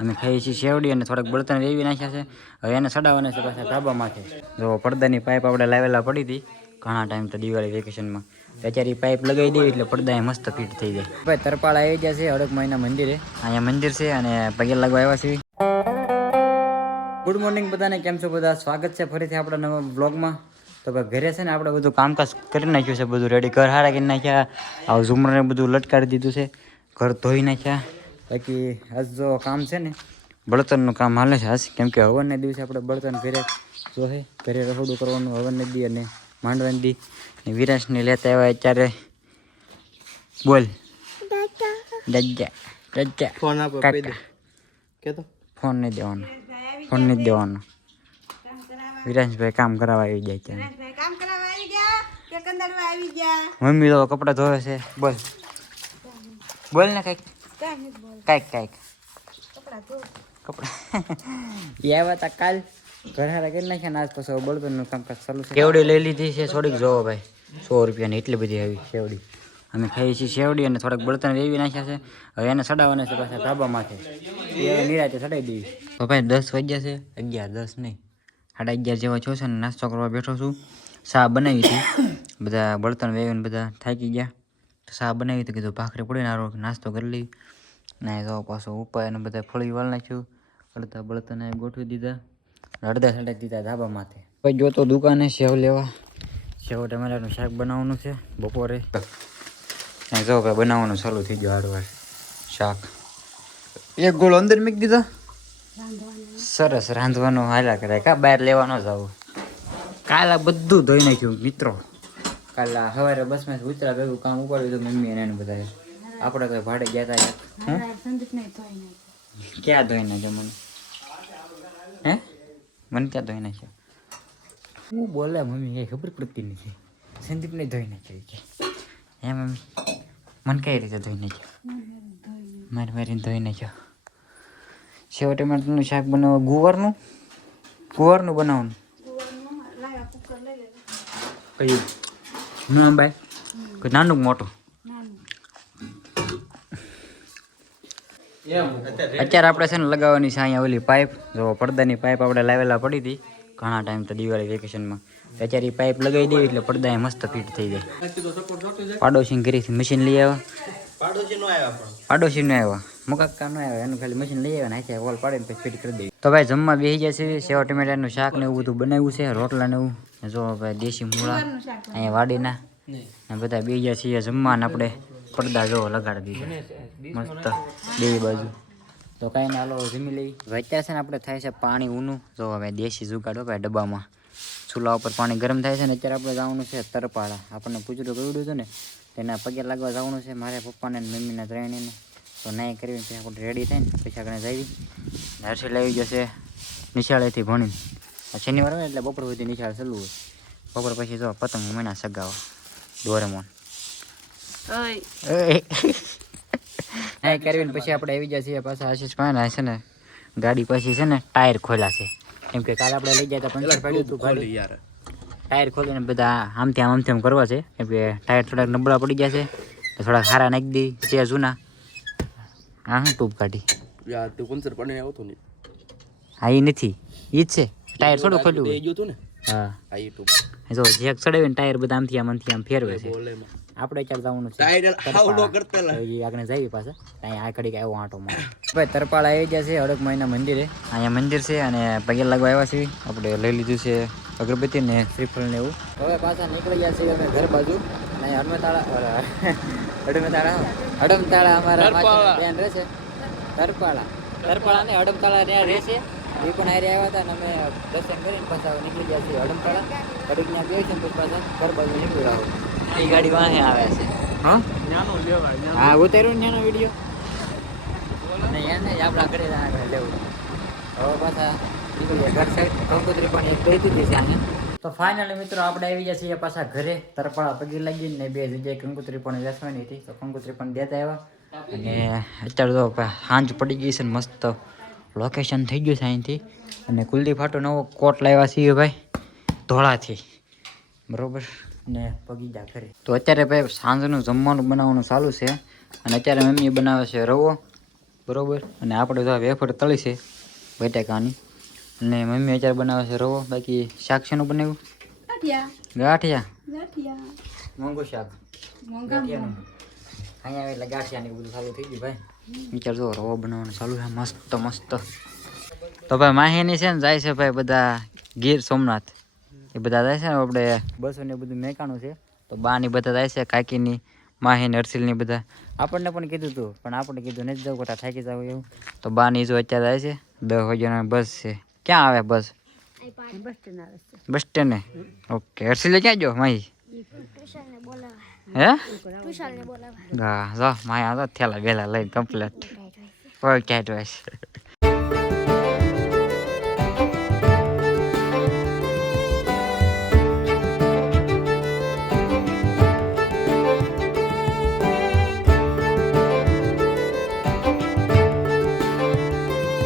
અમે ખાઈએ છીએ સેવડી અને થોડાક બળતણ વેવી નાખ્યા છે. હવે એને સડાવવાના છે પાછા ધાબામાંથી. જો પડદાની પાઇપ આપણે લાવેલા પડી હતી ઘણા ટાઈમ તો દિવાળી વેકેશનમાં. અત્યારે પાઇપ લગાવી દઈએ એટલે પડદા મસ્ત ફિટ થઈ જાય. ભાઈ તરપાળ આવી ગયા છે હડકમાઈના મંદિરે. અહીંયા મંદિર છે અને પગે લાગવા આવ્યા છીએ. ગુડ મોર્નિંગ બધાને, કેમ છો બધા? સ્વાગત છે ફરીથી આપણા નવા બ્લોગમાં. તો ભાઈ ઘરે છે ને આપણે બધું કામકાજ કરી નાખ્યું છે, બધું રેડી. ઘર હારા કરી નાખ્યા, આવું ઝુમરને બધું લટકાડી દીધું છે, ઘર ધોઈ નાખ્યા. બાકી આજ જો કામ છે ને બળતણનું કામ હાલે છે આજ, કેમ કે હવનને દિવસે આપણે બળતણ ઘરે જો હે ઘરે રસોડું કરવાનું હવનને દી અને માંડવાની દી. ને વિરાશને લેતા આવ્યા અત્યારે. બોલ દાદા દાદા ફોન આપો કે તો ફોન નહીં દેવાનો, ફોન નહીં દેવાનો. વિરાશભાઈ કામ કરાવવા આવી જાય ત્યાં. મમ્મી તો કપડાં ધોવે છે. બોલ બોલ ને કંઈક કંઈક કપડા એ આવ્યા હતા કાલ, ઘર હારા કરી નાખ્યા ને આજ પછી બળતણનું કામકાજ ચાલુ છે. કેવડી લઈ લીધી છે થોડીક, જોવો ભાઈ 100 રૂપિયાની એટલી બધી આવી સેવડી. અમે ખાઈએ છીએ સેવડી અને થોડાક બળતણ વેવી નાખ્યા છે. હવે એને સડાવવાના છે પાછા ધાબામાંથી. એ નિરાતે સડાવી દઈએ. તો ભાઈ 10 વાગ્યા છે, 11 10 નહીં 11:30 જેવા છો છે ને નાસ્તો કરવા બેઠો છું. ચા બનાવી હતી, બધા બળતણ વેવીને બધા થાકી ગયા તો ચા બનાવી હતી. કીધું ભાખરી પડીને આરો નાસ્તો કરી લઈ. ને તો પાછું ઉપર એને બધા ફળી વાળ નાખ્યું, અડધા બળતણ ગોઠવી દીધા, અડધા સડાવી દીધા ધાબા માથે. ભાઈ જો તો દુકાને સેવ લેવા, સેવ ટમેટાનું શાક બનાવવાનું છે બપોરે. ને જો ભાઈ બનાવવાનું ચાલુ થઈ ગયું હારવાર શાક. એક ગોળ અંદર મૂકી દીધો, સરસ રાંધવાનું હાલ્યા કરે. કા બહાર લેવાનો જ આવું. કાલે બધું ધોઈ નાખ્યું મિત્રો. કાલે સવારે બસમાં ઉતરા ભેગું કામ ઉપાડ્યું હતું મમ્મી એને બધા. આપણે કઈ ભાડે ગયા હતા ક્યાં ધોઈ નાખ્યો મને? હે મને ક્યાં ધોઈ નાખ્યો? હું બોલે મમ્મી એ ખબર પડતી નથી. સંદીપને ધોઈ નાખ્યો કે હે મમ્મી? મને કઈ રીતે ધોઈ નાખ્યો? મારીને ધોઈ નાખ્યો. સેવ ટમેટાનું શાક બનાવવા ગુવારનું બનાવવાનું. કયું નામ ભાઈ? કોઈ નાનું મોટું? અત્યારે આપણે છે ને લગાવવાની છે અહીંયા ઓલી પાઇપ. જો પડદાની પાઇપ આપણે લાવેલા પડી હતી ઘણા ટાઈમ તો દિવાળી વેકેશનમાં. અત્યારે એ પાઇપ લગાવી દઈએ એટલે પડદા મસ્ત ફિટ થઈ જાય. પાડોશી ઘરેથી મશીન લઈ આવ્યા. પાડોશી ન આવ્યા, મુકાકા ન આવ્યા, એનું ખાલી મશીન લઈ આવ્યા ને હાથે વોલ પાડીને પછી ફિટ કરી દઈએ. તો ભાઈ જમવા બેસી ગયા છે. સેવ ટમેટાનું શાક ને એવું બધું બનાવ્યું છે, રોટલા ને એવું. જો ભાઈ દેશી મૂળા અહીંયા વાડીના ને બધા બેસી ગયા છીએ જમવા. ને આપણે પડદા જો લગાડી દીધા મસ્ત બે બાજુ. તો કાંઈ ના, હાલો જમી લઈ. અત્યારે છે ને આપણે થાય છે પાણી ઊનું. જો હવે દેશી જુગાડો ભાઈ ડબ્બામાં, ચૂલા ઉપર પાણી ગરમ થાય છે ને. અત્યારે આપણે જવાનું છે તરપાળા. આપણને પૂછડું કહ્યું હતું ને તેના પગે લાગવા જવાનું છે મારે, પપ્પાને મમ્મીને ત્રણેયને. તો નહીં કરવી પછી આપણે રેડી થાય ને પછી આગળ જઈ. હર્ષિલ આવી જશે નિશાળેથી ભણીને. શનિવાર હોય એટલે બપોર સુધી નિશાળ ચાલુ હોય. બપોર પછી જો પતંગ મહિના સગાવા દોરેમોન નહીં કરવીને પછી આપણે આવી ગયા છીએ પાછા આશીષ ભાઈ છે ને. ગાડી પછી છે ને ટાયર ખોલ્યા છે, કેમ કે કાલે આપણે લઈ ગયા હતા પંચર પડ્યું હતું ગાડી. ટાયર ખોલીને બધા આમથી આમ કરવા છે, કેમ કે ટાયર થોડાક નબળા પડી ગયા છે તો થોડાક સારા નાખી દી છે જૂના. હા ટૂબ કાઢી હા એ નથી એ જ છે ટાયર થોડું ખોલ્યું. હા જો જેક ચડાવીને ટાયર બધા આમથી આમ ફેરવે છે. આપણે ચાલ જવાનું છે આગળ જઈએ પાછા. અહીંયા આ કડી આવ્યો આંટો મારે. ભાઈ તરપાળા આવી ગયા છે હડકમાઈના મંદિરે. અહીંયા મંદિર છે અને પગે લાગવા આવ્યા છીએ. આપણે લઈ લીધું છે અગરબત્તી ને શ્રીફળ ને એવું. હવે પાછા નીકળી ગયા છીએ અમે ઘર બાજુ. અહીંયા હડમતાળા અમારા બેન રહેશે. તરપાળા ને હડમતાળા ત્યાં રહેશે. એ પણ હારે આવ્યા હતા ને અમે દર્શન કરીને પાછા નીકળી ગયા છીએ હડમતાળા. ઘડીક ત્યાં બે છે ને પાછા ઘર બાજુ નીકળી રહ્યો. એ ગાડી વાંહે આવે છે. હા ઉતાર્યું ને એનો વિડીયો નહીં એને આપણા ઘરે લેવું. હવે પાછા નીકળીએ ઘર સાઈડ. કંકોત્રી પણ એક દઈ દીધી છે આને. તો ફાઇનલી મિત્રો આપણે આવી ગયા છીએ પાછા ઘરે. તરપાળા પગી લાગી ને 2 જગ્યાએ કંકોત્રી પણ વેચવાની હતી તો કંકોત્રી પણ દેતા આવ્યા. અને અત્યારે તો સાંજ પડી ગઈ છે ને મસ્ત લોકેશન થઈ ગયું છે અહીંથી. અને કુલદીપ ફાટો નવો કોટ લાવ્યા છીએ ભાઈ ધોળાથી, બરોબર. ને પગી જા ઘરે. તો અત્યારે ભાઈ સાંજનું જમવાનું બનાવવાનું ચાલુ છે. અને અત્યારે મમ્મી બનાવે છે રવો બરોબર. અને આપણે તો આ વેફર તળી છે બટાકાની, અને મમ્મી અત્યારે બનાવે છે રવો. બાકી શાક શેનું બનાવ્યું? ગાંઠિયા. મોંઘું શાક ગાંઠિયાનું. અહીંયા આવે એટલે ગાંઠિયાની બધું ચાલુ થઈ ગયું ભાઈ. વિચાર જો રવો બનાવવાનું ચાલુ છે મસ્ત મસ્ત. તો ભાઈ માહીની છે ને જાય છે ભાઈ બધા ગીર સોમનાથ. એ બધા જાય છે ને આપણે બસો ને બધું મેકાણું છે. તો બાની બધા જાય છે, કાકીની, માહીને, હર્ષિલની બધા. આપણને પણ કીધું હતું પણ આપણે કીધું નથી જવું, ખોટા થાકી જાવ એવું. તો બાની જો અત્યારે જાય છે. 10 વાગ્યાની બસ છે. ક્યાં આવે બસ? બસ સ્ટેન્ડે. ઓકે. હર્ષિલે ક્યાં જો માહી? હે? હા જો માયા તો થેલા બેલા લઈને કમ્પ્લેટ. ઓકે.